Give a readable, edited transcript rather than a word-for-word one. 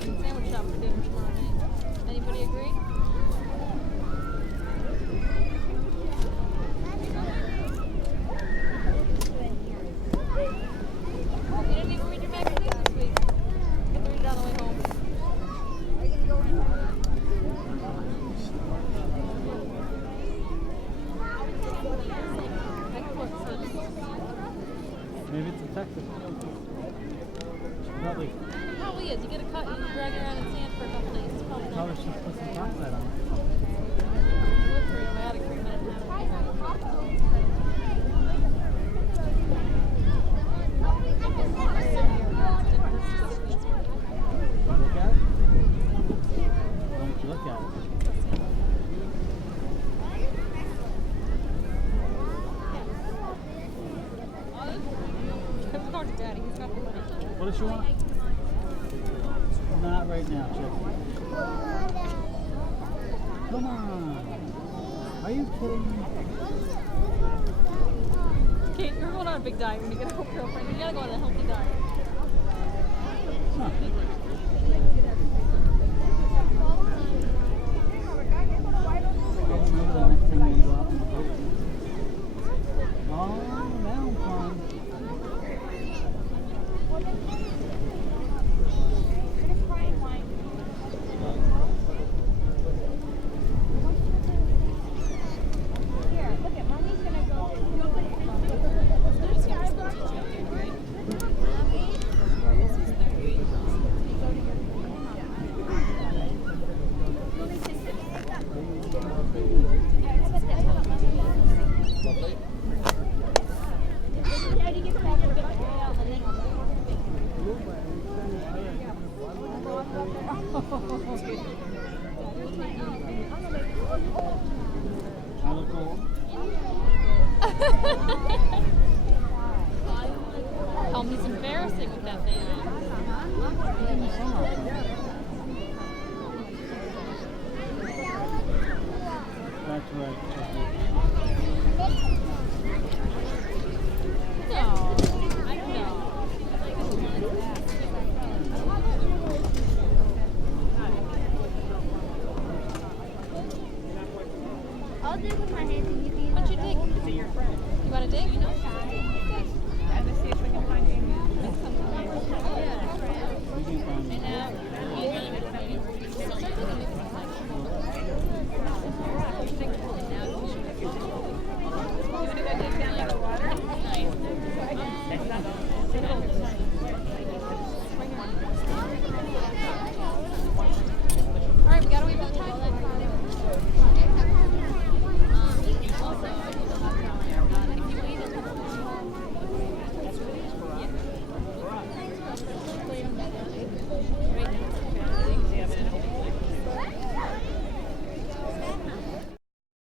Mexican sandwich shop for dinner tomorrow night. Anybody agree? You didn't even read your magazine this week. You have to read it on the way home. Maybe it's effective. Probably. Probably is. You get a cut, you drag it around in sand for a couple days. It's probably Probably not. should put some chocolate on it. Look for your biotic treatment. Look at it? Why don't you look at it? Talk to Daddy. He's got the money. What does she want? Not right now, Jesse. Come on. Are you kidding me? Kate, you're going on a big diet when you get a girlfriend. You gotta go on a healthy diet. Huh. Maybe the next thing we go out on the boat. Oh, now I'm fun. I look old. Tell me it's embarrassing with that thing on. Give me some.